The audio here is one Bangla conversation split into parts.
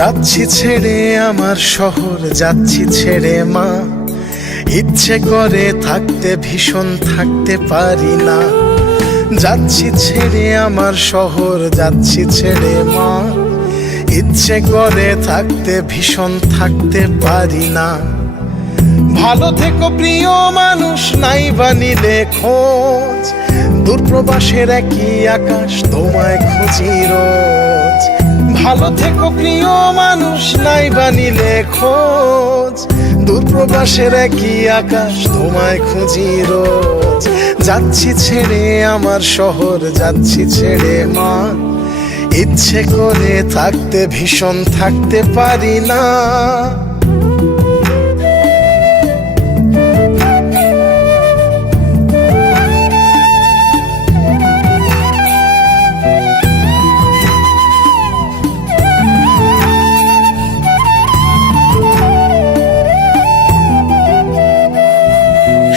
যাচ্ছি ছেড়ে আমার শহর, যাচ্ছি ছেড়ে মা। ইচ্ছে করে থাকতে ভীষণ থাকতে পারি না। যাচ্ছি ছেড়ে আমার শহর, যাচ্ছি ছেড়ে মা। ইচ্ছে করে থাকতে ভীষণ থাকতে পারি না। ভালো থেকো প্রিয় মানুষ, নাই বানিলে খোঁজ। দূরপ্রবাসের একই আকাশ, তোমায় খুঁজি রোজ। ভালো থেকো প্রিয় মানুষ, নাই বানিলে খোঁজ। দূরপ্রবাসের একই আকাশ, তোমায় খুঁজি রোজ। যাচ্ছি ছেড়ে আমার শহর, যাচ্ছি ছেড়ে মা। ইচ্ছে করে থাকতে ভীষণ থাকতে পারি না।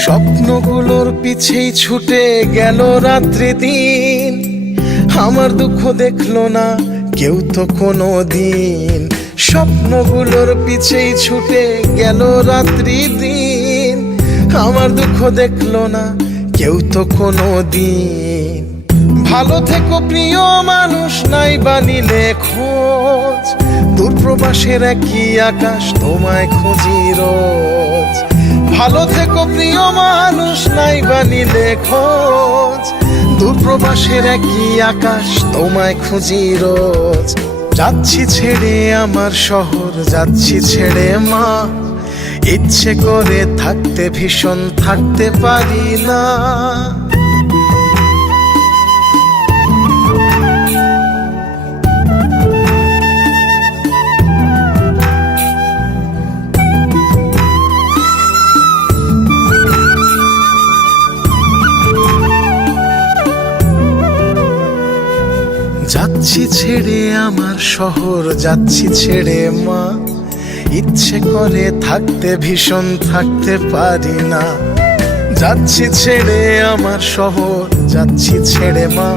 স্বপ্নগুলোর পিছেই ছুটে গেল রাত্রি দিন। আমার দুঃখ দেখলো না কেউ তো কোনো দিন। স্বপ্নগুলোর পিছেই ছুটে গেল রাত্রি দিন। আমার দুঃখ দেখলো না কেউ তো কোনো দিন। ভালো থেকো প্রিয় মানুষ, নাই বানিলে খোঁজ। দূরপ্রবাসের একই আকাশ, তোমায় খুঁজি রোজ। ভালো থেকো প্রিয় মানুষ, নাই বানিলে খোঁজ। দূরপ্রবাসের একই আকাশ, তোমায় খুঁজি রোজ। যাচ্ছি ছেড়ে আমার শহর, যাচ্ছি ছেড়ে মা। ইচ্ছে করে থাকতে ভীষণ থাকতে পারি না। যাচ্ছি ছেড়ে আমার শহর, যাচ্ছি ছেড়ে মা। ইচ্ছে করে থাকতে ভীষণ থাকতে পারি না। যাচ্ছি ছেড়ে আমার শহর, যাচ্ছি ছেড়ে মা।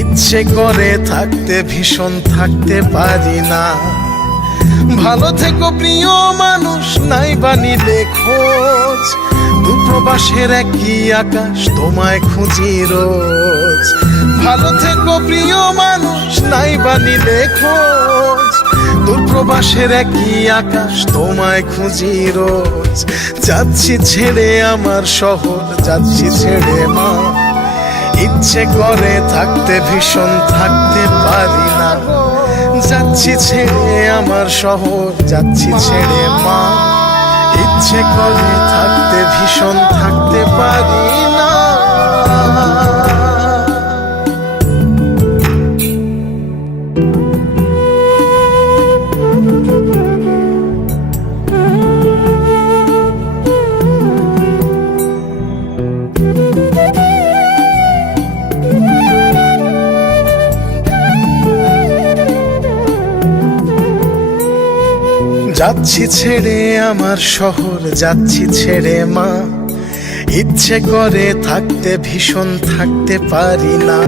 ইচ্ছে করে থাকতে ভীষণ থাকতে পারি না। ভালো থেকো প্রিয় মানুষ, নাই বানিলে খোঁজ। দূরপ্রবাসের একই আকাশ, তোমায় খুঁজি রোজ। ভালো থেকো প্রিয় মানুষ, নাই বানিলে খোঁজ। দূরপ্রবাসের একই আকাশ, তোমায় খুঁজি রোজ। যাচ্ছি ছেড়ে আমার শহর, যাচ্ছি ছেড়ে মা। ইচ্ছে করে থাকতে ভীষণ থাকতে পারি না। যাচ্ছি ছেড়ে আমার শহর, যাচ্ছি ছেড়ে মা। ইচ্ছে করে থাকতে ভীষণ থাকতে পারি না। যাচ্ছি ছেড়ে আমার শহর, যাচ্ছি ছেড়ে মা। ইচ্ছে করে থাকতে ভীষণ থাকতে পারি না।